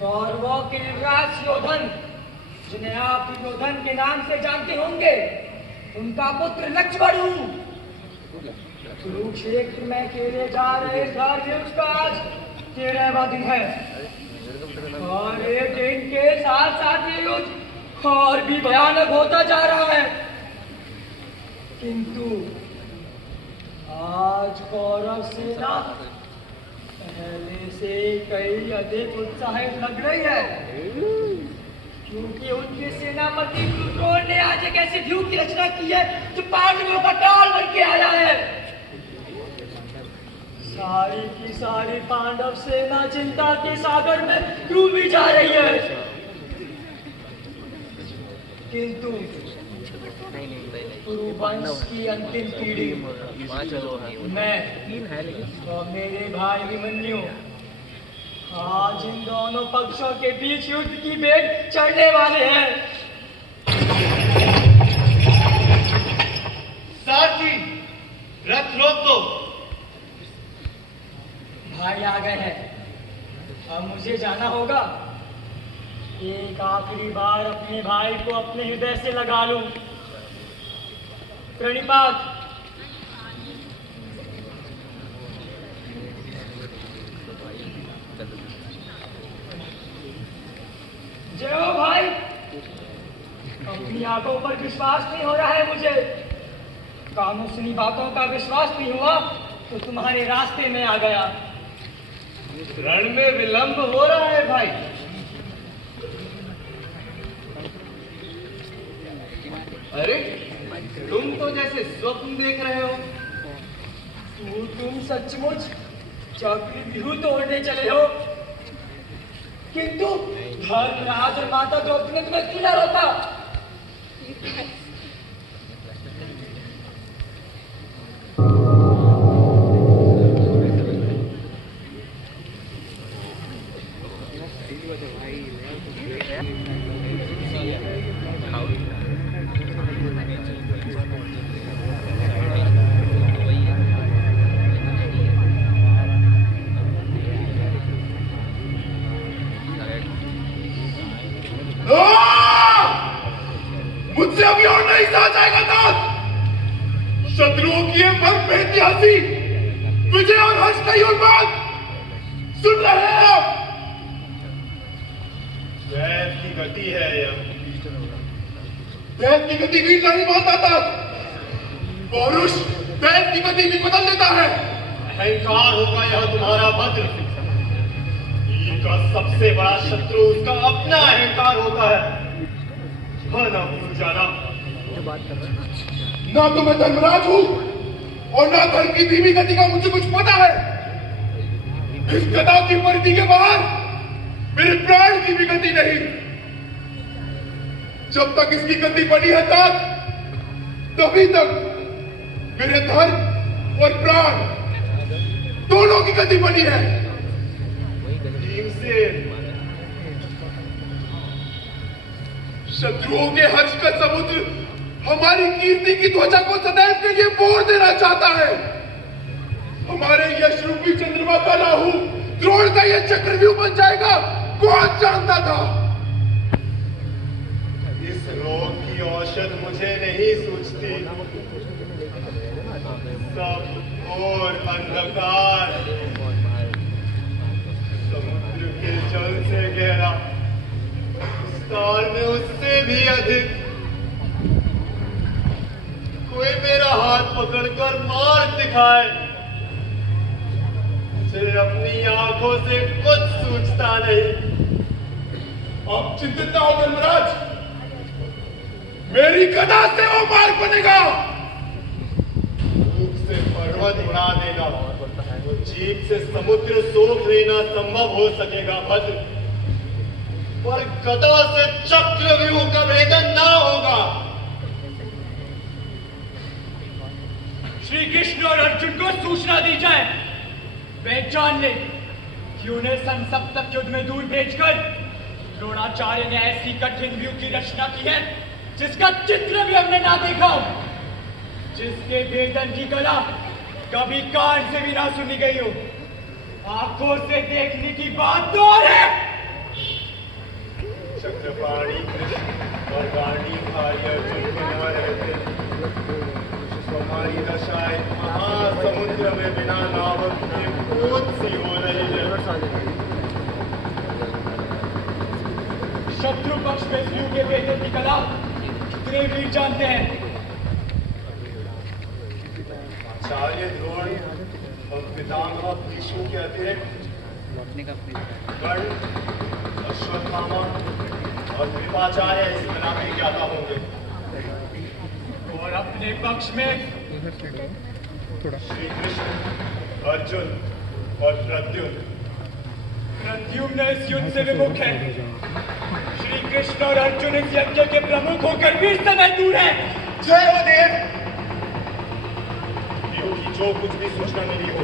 और वो किलराज योधन जिन्हें आप योधन के नाम से जानते होंगे, उनका पुत्र लक्ष्मण कुरुक्षेत्र में खेले जा रहे युद्ध का आज 13वां दिन है और एक दिन के साथ साथ ये युद्ध और भी भयानक होता जा रहा है। किंतु आज कौरव सेना पहले से कई अधिक उत्साहित लग रही है, क्योंकि उनके सेनापति द्रोण ने आज एक ऐसे व्यूह की रचना की है जो पांडवों का टाल बन के आया है। सारी की सारी पांडव सेना चिंता के सागर में डूबी जा रही है। किंतु कुरुवंश की अंतिम पीढ़ी मैं और मेरे भाई अभिमन्यु आज इन दोनों पक्षों के बीच युद्ध की बेट चढ़ने वाले हैं। सारथी, रथ रोक दो। भाई आ गए हैं, अब मुझे जाना होगा। एक आखिरी बार अपने भाई को अपने हृदय से लगा लूं। प्रणिपात। जय हो भाई। अपनी आंखों पर विश्वास नहीं हो रहा है मुझे, कानों सुनी बातों का विश्वास नहीं हुआ तो तुम्हारे रास्ते में आ गया। रण में विलंब हो रहा है भाई। अरे तुम तो जैसे स्वप्न देख रहे हो। तुम सचमुच चक्रव्यूह तोड़ने चले हो, किंतु धर्मराज और माता द्रौपदी ने तुम्हें क्यों ना रोका? मुझसे अभी और नहीं सहा जाएगा तात। शत्रुओं की ये बेइतिहासी विजय और हर्ष का उन्माद सुन रहे हैं आप। दैव की गति है यह। दैव की गति वीर नहीं मानता था। पौरुष दैव की गति भी बदल देता है। अहंकार होगा यह तुम्हारा वज्र। का सबसे बड़ा शत्रु उसका अपना अहंकार होता है। ना भूल जाना, ना तो मैं धर्मराज हूं और ना धर्म की धीमी गति का मुझे कुछ पता है। इस गदा की परिधि के बाहर मेरे प्राण की भी गति नहीं। जब तक इसकी गति बनी है तभी तक मेरे धर्म और प्राण दोनों की गति बनी है। शत्रुओं के हर्ष का समुद्र हमारी कीर्ति की ध्वजा को सदैव के लिए मोड़ देना चाहता है। हमारे यश रूपी चंद्रमा का राहु द्रोण का यह चक्रव्यूह बन जाएगा, कौन जानता था। इस रोग की औषध मुझे नहीं सूझती। सब और अंधकार, समुद्र के जल से गहरा, विस्तार में उससे भी अधिक। कोई मेरा हाथ पकड़कर मार्ग दिखाए। मुझे अपनी आंखों से कुछ सूझता नहीं। आप चिंतित ना हो धर्मराज, मेरी गदा से वो मार्ग बनेगा। भूख से पर्वत उड़ा देगा, जीप से समुद्र सोख लेना संभव हो सकेगा भद्र, पर गदा से चक्रव्यूह का भेदन ना होगा। श्री कृष्ण और अर्जुन को सूचना दी जाए। वे जान ले कि उन्हें संसप्तक युद्ध में दूर भेजकर द्रोणाचार्य ने ऐसी कठिन व्यूह की रचना की है जिसका चित्र भी हमने ना देखा हो, जिसके भेदन की कला कभी कान से भी ना सुनी गई हो। आंखों से देखने की बात तो और है। चक्रपाणी कृष्ण और गांडी भाई अर्जुन के न रहते तो हमारी दशा एक महासमुद्र में बिना नावक के भूत सी हो रही है। शत्रु पक्ष में व्यूह के भेदन की कला कितने वीर जानते हैं। आचार्य द्रोण और पितामह भीष्म के अतिरिक्त कर्ण, अश्वत्थामा और कृपाचार्य इस कला के ज्ञाता होंगे। और अपने पक्ष में श्री कृष्ण, अर्जुन और प्रद्युम्न। प्रद्युम्न इस युद्ध से विमुख है। श्री कृष्ण और अर्जुन इस यज्ञ के प्रमुख होकर भी इस समय दूर है। जय हो देव। देव की जो कुछ भी सूचना मिली हो,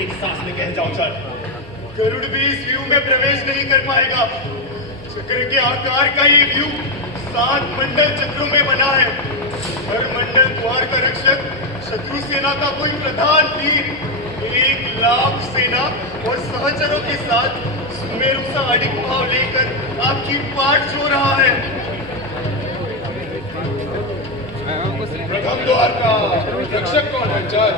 एक सांस में कह जाओ चल। गरुड़ भी इस व्यू में प्रवेश नहीं कर पाएगा। चक्र के आकार का ये व्यू 7 मंडल चक्रों में बना है। हर मंडल द्वार का रक्षक शत्रु सेना का कोई प्रधान वीर 1 लाख सेना और सहचरों के साथ सुमेरु सा अडिग भाव लेकर आपकी पाठ जो रहा है। प्रथम द्वार का रक्षक कौन है चल?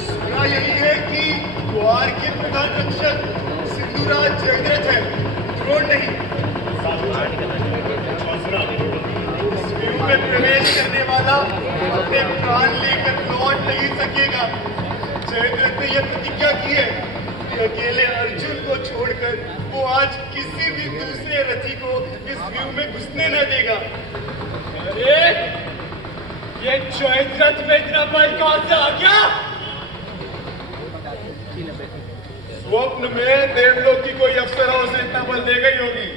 सुना यही है कि द्वार के प्रधान रक्षक सिंधुराज जयद्रथ है, द्रोण नहीं। व्यू में प्रवेश करने वाला अपने प्राण लेकर लौट नहीं सकेगा। जयद्रथ ने यह प्रतिज्ञा की है कि अकेले अर्जुन को छोड़कर वो आज किसी भी दूसरे रथी को इस व्यू में घुसने न देगा। अरे ये जयद्रथ में इतना बल कहां से आ गया? स्वप्न में देवलोक की कोई अप्सरा उसे इतना बल दे गई होगी।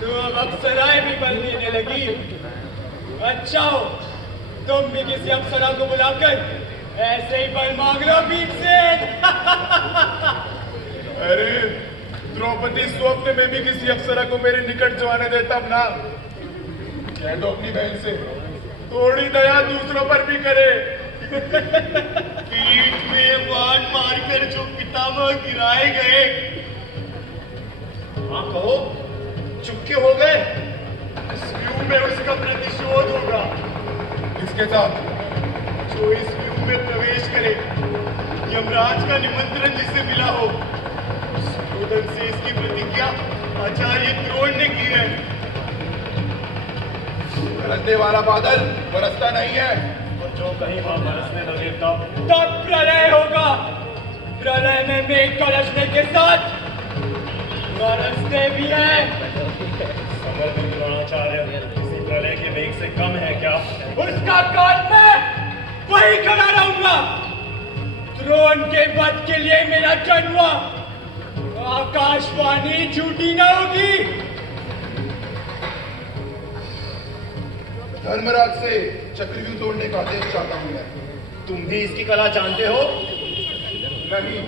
तो अब अप्सराएं भी बल देने लगी। अच्छा हो, तुम भी किसी अप्सरा को बुलाकर ऐसे ही बल मांग लो भीमसेन। अरे द्रौपदी स्वप्न में भी किसी अप्सरा को मेरे निकट जो आने देता ना। कह दो अपनी बहन से थोड़ी दया दूसरों पर भी करे। पीठ में बाण मारकर जो पितामह गिराए गए, हाँ कहो, चुपके हो गए। इस व्यू में उसका प्रतिशोध होगा। इसके साथ जो इस व्यू में प्रवेश करे, यमराज का निमंत्रण जिसे मिला हो, सुयोधन से इसकी प्रतिज्ञा आचार्य द्रोण ने की है। बरसने वाला बादल बरसता नहीं है। और जो कहीं वहां बरसने लगे तब प्रलय होगा। प्रलय में मेघ कलशने के साथ बरसते भी है। समर्थ द्रोणाचार्य किसी प्रलय के वेग से कम है क्या? उसका काल मैं वही खड़ा रहूंगा। द्रोण के वध के लिए मेरा जन्म हुआ। आकाशवाणी झूठी न होगी। धर्मराज से चक्रव्यूह तोड़ने का आदेश चाहता हूं मैं। तुम भी इसकी कला जानते हो? नहीं,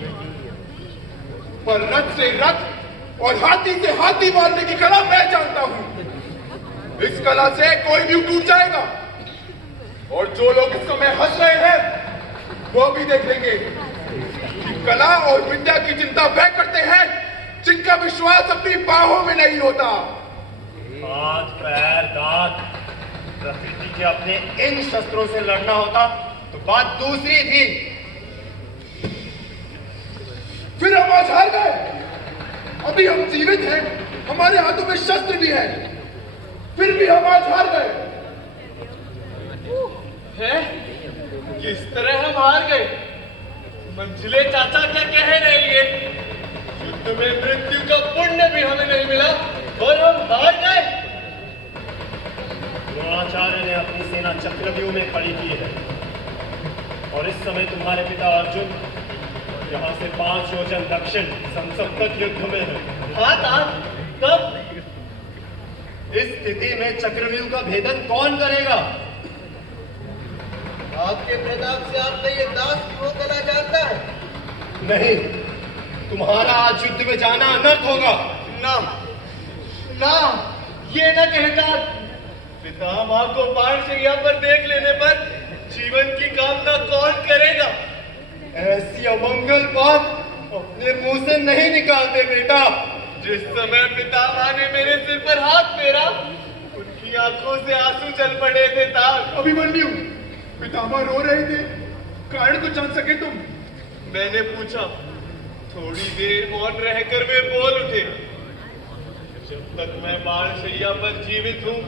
पर रथ से रथ और हाथी से हाथी मारने की कला मैं जानता हूं। इस कला से कोई भी टूट जाएगा। और जो लोग इस समय हंस रहे हैं वो भी देख लेंगे कि कला और विद्या की चिंता वे करते हैं जिनका विश्वास अपनी बाहों में नहीं होता। हाथ पैर दांत प्रकृति के अपने इन शस्त्रों से लड़ना होता तो बात दूसरी थी। फिर हम आज हार गए। अभी हम जीवित हैं, हमारे हाथों में शस्त्र भी है, फिर भी हम आज हार गए। है? किस तरह हम हार गए? मंजिले चाचा क्या कह रहे हैं? युद्ध में मृत्यु का पुण्य भी हमें नहीं मिला और हम हार गए। द्रोणाचार्य ने अपनी सेना चक्रव्यूह में खड़ी की है और इस समय तुम्हारे पिता अर्जुन यहाँ से 5 योजन दक्षिण संसद तक युद्ध में है। हाँ तब इस स्थिति में चक्रव्यूह का भेदन कौन करेगा? आपके प्रताप से आपका ये दास क्यों कला जानता है? नहीं, तुम्हारा आज युद्ध में जाना अनर्थ होगा। ना ना, ये न कहता। पितामह को बाणशैया पर देख लेने पर जीवन की कामना कौन करेगा? ऐसी अमंगल बात अपने मुंह से नहीं निकालते बेटा। जिस समय पितामह ने मेरे सिर पर हाथ फेरा उनकी आंखों से आंसू चल पड़े थे। तार अभिमन्यु, पितामह रो रहे थे, कारण को जान सके तुम? मैंने पूछा। थोड़ी देर मौन रहकर वे बोल उठे, जब तक मैं बाणशैया पर जीवित हूँ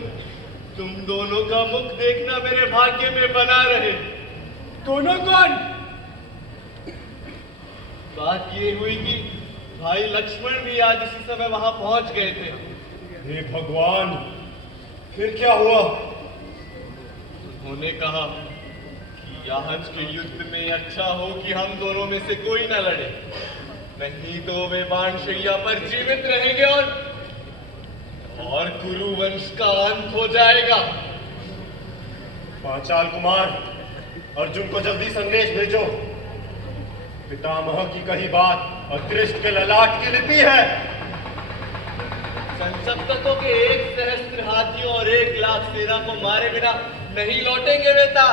तुम दोनों का मुख देखना मेरे भाग्य में बना रहे। दोनों कौन? बात ये हुई कि भाई लक्ष्मण भी आज इसी समय वहां पहुंच गए थे। हे भगवान, फिर क्या हुआ? उन्होंने कहा कि आज के युद्ध में अच्छा हो कि हम दोनों में से कोई न लड़े, नहीं तो वे बाणशैया पर जीवित रहेंगे और कुरु वंश का अंत हो जाएगा। पांचाल कुमार, अर्जुन को जल्दी संदेश भेजो। पितामह की कही बात अदृष्ट के ललाट की लिपि है। संसप्तकों के 1 सहस्त्र हाथियों और 1 लाख सेना को मारे बिना नहीं लौटेंगे बेटा।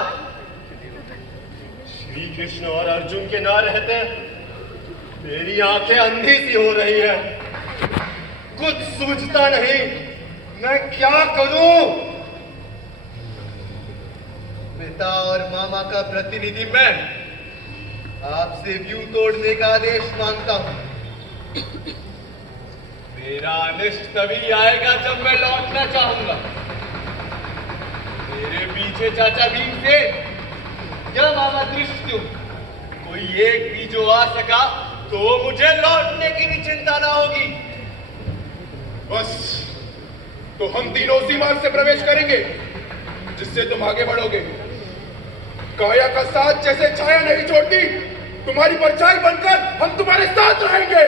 श्री कृष्ण और अर्जुन के ना रहते मेरी आंखें अंधी सी हो रही है, कुछ सूझता नहीं, मैं क्या करूं? पिता और मामा का प्रतिनिधि मैं आपसे व्यू तोड़ने का आदेश मांगता हूं। मेरा अनिष्ट तभी आएगा जब मैं लौटना चाहूंगा। मेरे पीछे चाचा भीमसेन या मामा धृष्टद्युम्न, कोई एक भी जो आ सका तो मुझे लौटने की भी चिंता ना होगी। बस, तो हम तीनों उसी मार्ग से प्रवेश करेंगे जिससे तुम आगे बढ़ोगे। काया का साथ जैसे छाया नहीं छोड़ती, तुम्हारी परछाई बनकर हम तुम्हारे साथ रहेंगे।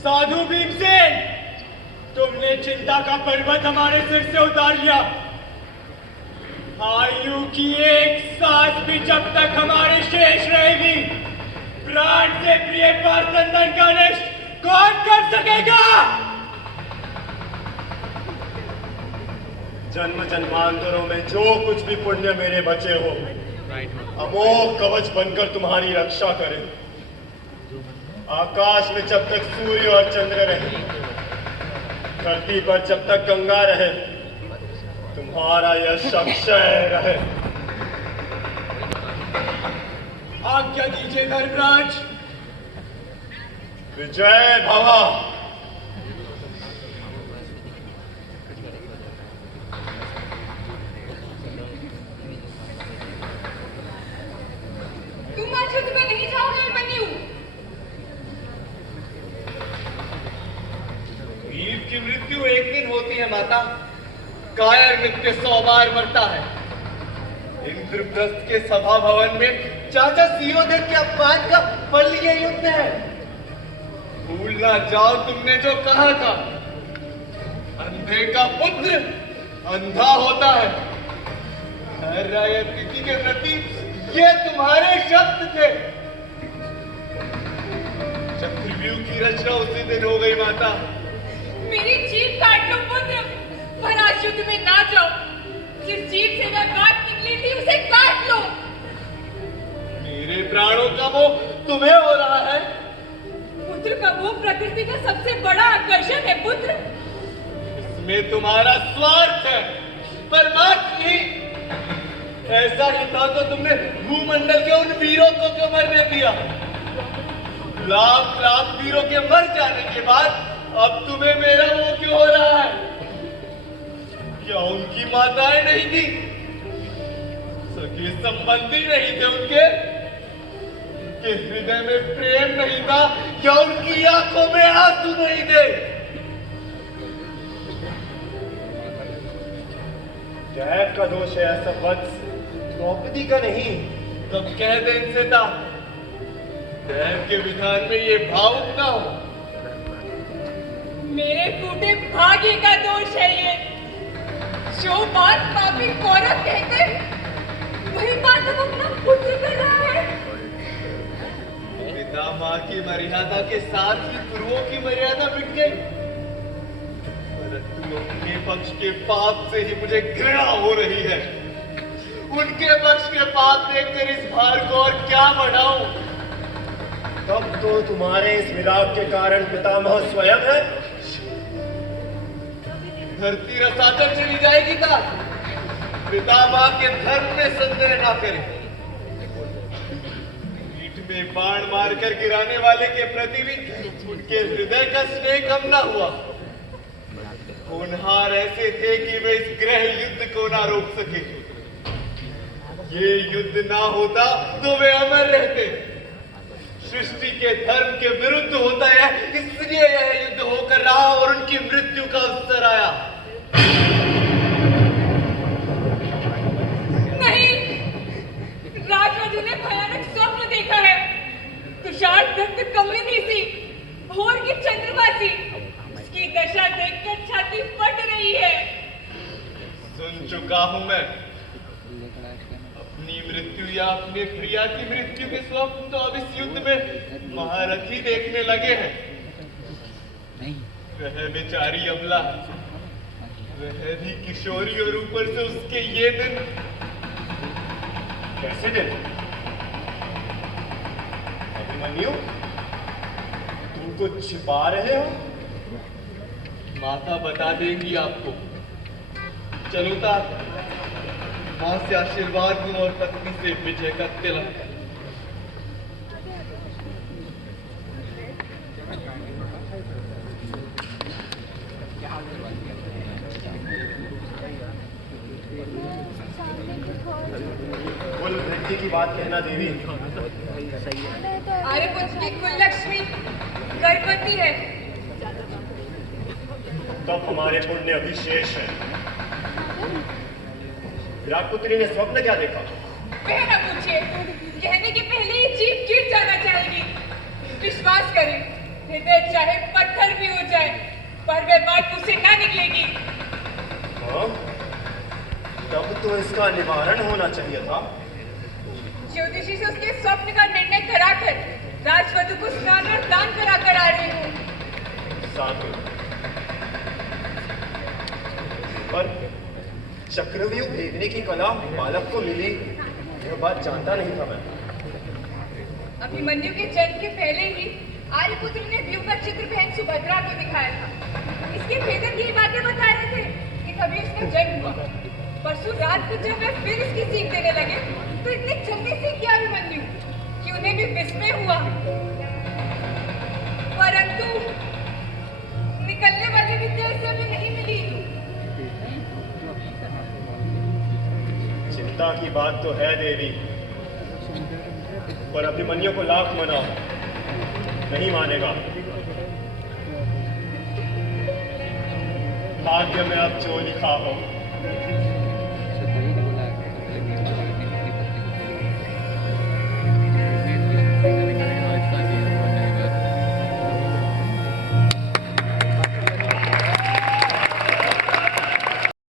साधु भीमसेन, तुमने चिंता का पर्वत हमारे सिर से उतार लिया। आयु की एक सांस भी जब तक हमारी शेष रहेगी, प्राण से प्रिय पार्षदन का अनिष्ट कौन कर सकेगा? जन्म जन्मांतरों में जो कुछ भी पुण्य मेरे बचे हो, अमोघ कवच बनकर तुम्हारी रक्षा करे। आकाश में जब तक सूर्य और चंद्र रहे, धरती पर जब तक गंगा रहे, तुम्हारा यश अक्षय रहे। आज्ञा दीजिए धर्मराज। विजय भवा। तुम आज युद्ध में नहीं जाओगे अभिमन्यु? वीर की मृत्यु एक दिन होती है माता, कायर नित्य 100 बार मरता है। इंद्रप्रस्थ के सभा भवन में चाचा सियोदेव के अपमान का फल ये युद्ध है। भूल ना जाओ तुमने जो कहा था, अंधे का पुत्र अंधा होता है। हर राजनीति के प्रति ये तुम्हारे शब्द थे। चक्रव्यूह की रचना उसी दिन हो गई माता। मेरी जीभ काट लो पुत्र, पर आज युद्ध में ना जाओ। जिस जीव से वह बात निकली थी उसे काट लो। मेरे प्राणों का मोह तुम्हें हो रहा है? पुत्र का मोह प्रकृति का सबसे बड़ा आकर्षण है पुत्र। इसमें तुम्हारा स्वार्थ है, परमार्थ नहीं। ऐसा ही था तो तुमने भूमंडल के उन वीरों को क्यों मरने दिया? लाख लाख वीरों के मर जाने के बाद अब तुम्हें मेरा मोह क्यों हो रहा है? क्या उनकी माताएं नहीं थी? सगे संबंधी नहीं थे उनके हृदय में प्रेम नहीं था? क्या उनकी आंखों में आंसू नहीं थे? दैव का दोष है ऐसा वत्स, द्रौपदी का नहीं। तब कह दे इनसे था, दैव के विधान में ये भावुक ना हो। मेरे टूटे भाग्य का दोष है ये। जो बात पापी कौरव कहते वही बात अब अपना पुत्र कर रहा है। पिता माँ की मर्यादा के साथ ही गुरुओं की मर्यादा मिट गई। परंतु अपने पक्ष के पाप से ही मुझे घृणा हो रही है। उनके पक्ष के पाप देखकर इस भार को और क्या बढ़ाऊं? तब तो तुम्हारे इस विराग के कारण पितामह स्वयं है। धरती रसातल चली जाएगी का पितामह के धर्म में संदेह ना करें। पीठ में बाण मारकर गिराने वाले के प्रति भी उनके हृदय का स्नेह कम ना हुआ। होनहार ऐसे थे कि वे इस ग्रह युद्ध को ना रोक सके। ये युद्ध ना होता तो वे अमर रहते। सृष्टि के धर्म के विरुद्ध होता है, इसलिए यह युद्ध होकर रहा और उनकी मृत्यु का अवसर आया। नहीं, राजवधु ने भयानक स्वप्न देखा है। तुषार दत्त कमलिनी सी, भोर की चंद्रमा सी, उसकी दशा देखकर छाती फट रही है। सुन चुका हूं मैं। अपनी मृत्यु या अपने प्रिया की मृत्यु के स्वप्न तो अब इस युद्ध में महारथी देखने लगे हैं। वह बेचारी अबला, वह भी किशोरी और ऊपर से उसके ये दिन। कैसे दिन? अभिमन्यु, तुम कुछ छिपा रहे हो? माता बता देंगी आपको। चलो ता मां से आशीर्वाद दूं और पत्नी से विजय का तिलक। कुल वृद्धि की बात कहना देवी। आर्यपुत्र की कुल लक्ष्मी गर्भवती है। तब हमारे पुण्य अभिशेष है। विराट पुत्री ने स्वप्न क्या देखा? वह ना पूछिए, कहने के पहले ही जीभ गिर जाना चाहेगी। विश्वास करें, हृदय चाहे पत्थर भी हो जाए, पर वह बात मुझसे ना निकलेगी। हाँ? तब तो इसका निवारण होना चाहिए था। ज्योतिषी से उसके स्वप्न का निर्णय कराकर राजवधु को स्नान और दान कराकर आ रही हूँ। साधु, पर चक्रव्यूह भेदने की कला बालक को मिली, यह बात जानता नहीं था मैं। अभिमन्यु के जन्म के पहले ही आर्यपुत्र ने व्यूह का चित्र बहन सुभद्रा को दिखाया था। इसके भेदक यही बातें बता रहे थे कि कभी उसका जन्म हुआ। परसों रात को जब वे फिर इसकी सीख देने लगे तो इतने जल्दी सीख किया अभिमन्यु कि उन्हें भी विस्मय हुआ। परंतु निकलने वाली विद्या इसे अभी नहीं मिली। चिंता की बात तो है देवी, पर अभिमन्यु को लाख मनाओ, नहीं मानेगा। भाग्य में अब जो लिखा हो